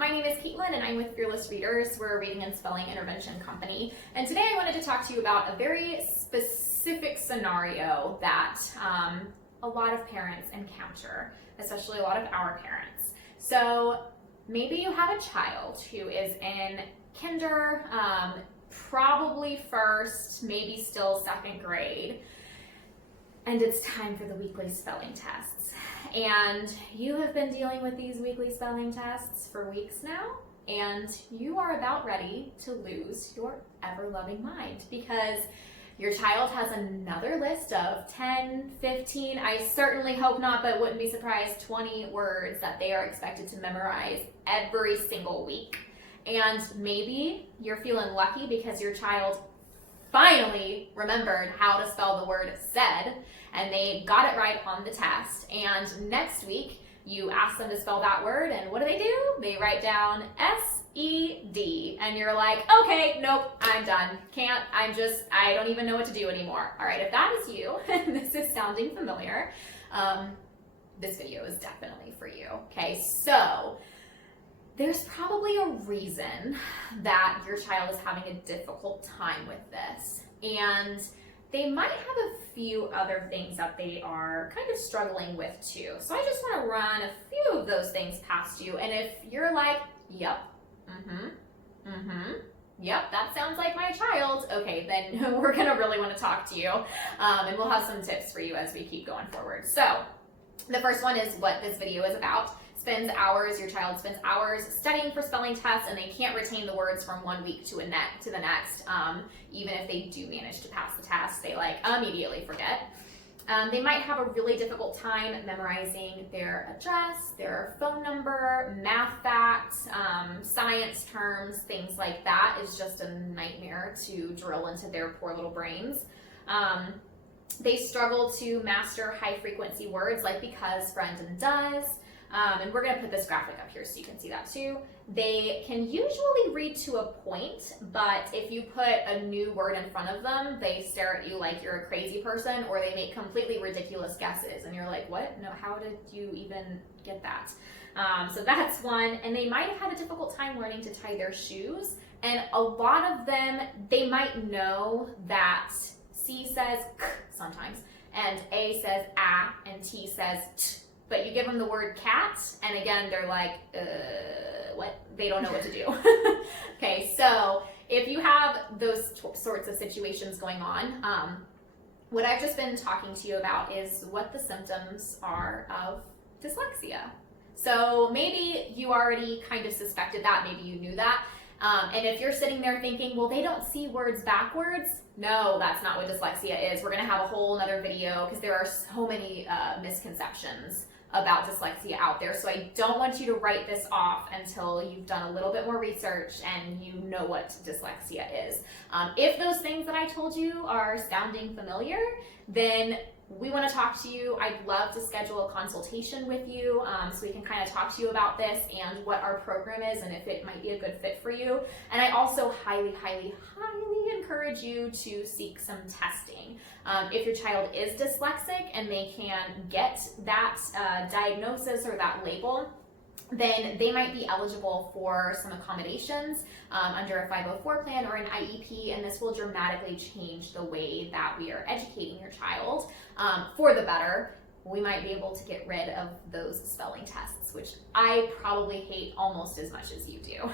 My name is Caitlin and I'm with Fearless Readers. We're a reading and spelling intervention company. And today I wanted to talk to you about a very specific scenario that a lot of parents encounter, especially a lot of our parents. So maybe you have a child who is in kinder, probably first, maybe still second grade, and it's time for the weekly spelling tests. And you have been dealing with these weekly spelling tests for weeks now, and you are about ready to lose your ever-loving mind because your child has another list of 10, 15, I certainly hope not, but wouldn't be surprised, 20 words that they are expected to memorize every single week. And maybe you're feeling lucky because your child finally remembered how to spell the word said, and they got it right on the test. And next week, you ask them to spell that word, and what do? They write down S-E-D, and you're like, okay, nope, I'm done. Can't, I don't even know what to do anymore. All right, if that is you, and this is sounding familiar, this video is definitely for you. Okay, so there's probably a reason that your child is having a difficult time with this, and they might have a few other things that they are kind of struggling with too. So I just want to run a few of those things past you, and if you're like, yep, yep, that sounds like my child, okay, then we're gonna really want to talk to you, and we'll have some tips for you as we keep going forward. So the first one is what this video is about. Your child spends hours studying for spelling tests, and they can't retain the words from one week to the next. Even if they do manage to pass the test, they immediately forget. They might have a really difficult time memorizing their address, their phone number, math facts, science terms, things like that is just a nightmare to drill into their poor little brains. They struggle to master high frequency words like because, friend, and does. And we're going to put this graphic up here so you can see that too. They can usually read to a point, but if you put a new word in front of them, they stare at you like you're a crazy person, or they make completely ridiculous guesses, and you're like, what? No, how did you even get that? So that's one. And they might have had a difficult time learning to tie their shoes, and a lot of them, they might know that C says k sometimes, and A says a, and T says t. But you give them the word cat, and again, they're like, what? They don't know what to do. Okay, so if you have those sorts of situations going on, what I've just been talking to you about is what the symptoms are of dyslexia. So maybe you already kind of suspected that, maybe you knew that. And if you're sitting there thinking, well, they don't see words backwards, no, that's not what dyslexia is. We're gonna have a whole nother video because there are so many misconceptions about dyslexia out there. So I don't want you to write this off until you've done a little bit more research and you know what dyslexia is. If those things that I told you are sounding familiar, then we want to talk to you. I'd love to schedule a consultation with you so we can kind of talk to you about this and what our program is and if it might be a good fit for you. And I also highly, highly, highly encourage you to seek some testing. If your child is dyslexic and they can get that diagnosis or that label, then they might be eligible for some accommodations under a 504 plan or an IEP, and this will dramatically change the way that we are educating your child for the better. We might be able to get rid of those spelling tests, which I probably hate almost as much as you do.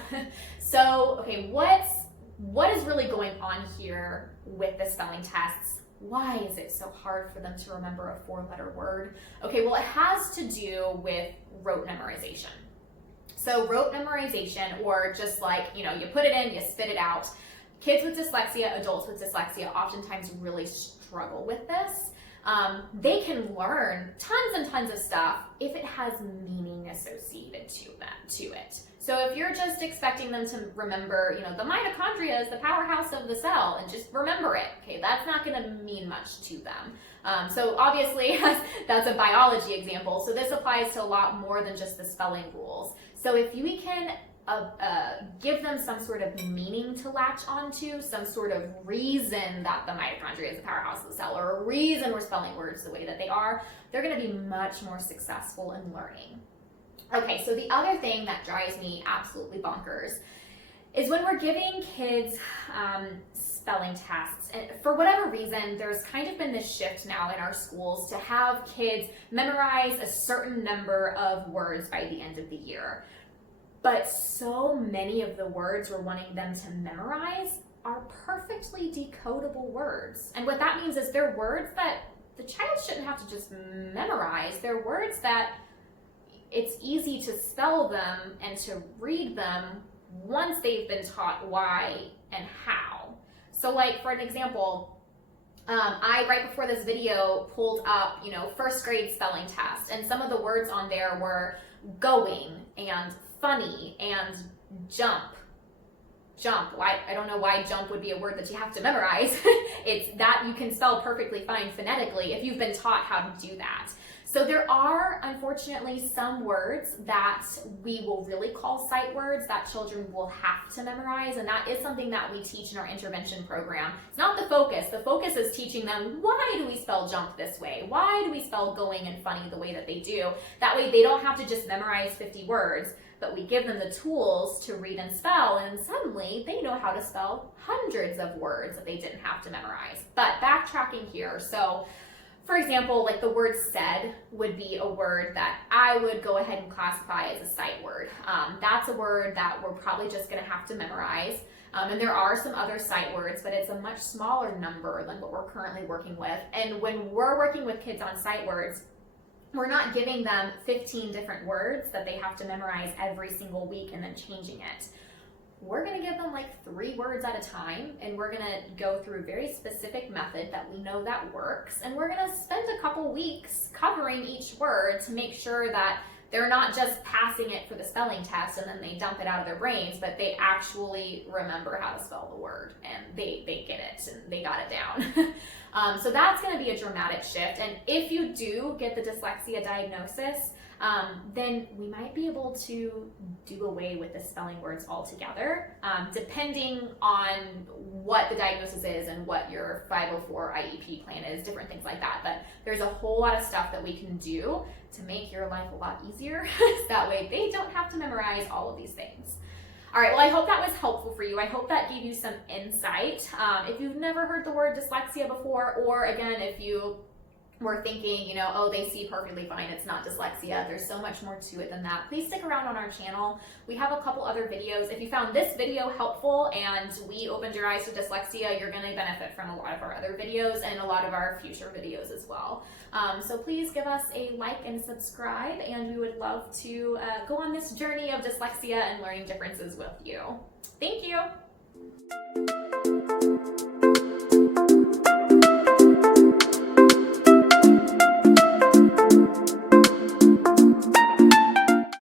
So, okay, what is really going on here with the spelling tests? Why is it so hard for them to remember a 4-letter word? Okay, well, it has to do with rote memorization. So rote memorization, or just like, you put it in, you spit it out. Kids with dyslexia, adults with dyslexia oftentimes really struggle with this. They can learn tons and tons of stuff if it has meaning associated to it. So if you're just expecting them to remember, the mitochondria is the powerhouse of the cell, and just remember it, okay, that's not going to mean much to them. So obviously, that's a biology example, so this applies to a lot more than just the spelling rules. So if we can give them some sort of meaning to latch onto, some sort of reason that the mitochondria is the powerhouse of the cell, or a reason we're spelling words the way that they are, they're going to be much more successful in learning. Okay, so the other thing that drives me absolutely bonkers is when we're giving kids spelling tests. And for whatever reason, there's kind of been this shift now in our schools to have kids memorize a certain number of words by the end of the year. But so many of the words we're wanting them to memorize are perfectly decodable words. And what that means is they're words that the child shouldn't have to just memorize. They're words that it's easy to spell them and to read them once they've been taught why and how. So like for an example, I, right before this video, pulled up, first grade spelling test, and some of the words on there were going and funny and jump. Why, I don't know why jump would be a word that you have to memorize. It's that you can spell perfectly fine phonetically if you've been taught how to do that. So there are, unfortunately, some words that we will really call sight words that children will have to memorize, and that is something that we teach in our intervention program. It's not the focus. The focus is teaching them, why do we spell jump this way? Why do we spell going and funny the way that they do? That way they don't have to just memorize 50 words, but we give them the tools to read and spell, and suddenly they know how to spell hundreds of words that they didn't have to memorize. But backtracking here, so for example, like the word said would be a word that I would go ahead and classify as a sight word. That's a word that we're probably just going to have to memorize. And there are some other sight words, but it's a much smaller number than what we're currently working with. And when we're working with kids on sight words, we're not giving them 15 different words that they have to memorize every single week and then changing it. We're going to give them like 3 words at a time, and we're going to go through a very specific method that we know that works, and we're going to spend a couple weeks covering each word to make sure that they're not just passing it for the spelling test and then they dump it out of their brains, but they actually remember how to spell the word and they get it and they got it down. So that's going to be a dramatic shift, and if you do get the dyslexia diagnosis, then we might be able to do away with the spelling words altogether, depending on what the diagnosis is and what your 504 IEP plan is, different things like that. But there's a whole lot of stuff that we can do to make your life a lot easier. So that way they don't have to memorize all of these things. All right, well, I hope that was helpful for you. I hope that gave you some insight. If you've never heard the word dyslexia before, or again, if you were thinking, oh, they see perfectly fine, it's not dyslexia, there's so much more to it than that, please stick around on our channel. We have a couple other videos. If you found this video helpful and we opened your eyes to dyslexia, you're going to benefit from a lot of our other videos and a lot of our future videos as well. So please give us a like and subscribe, and we would love to go on this journey of dyslexia and learning differences with you. Thank you.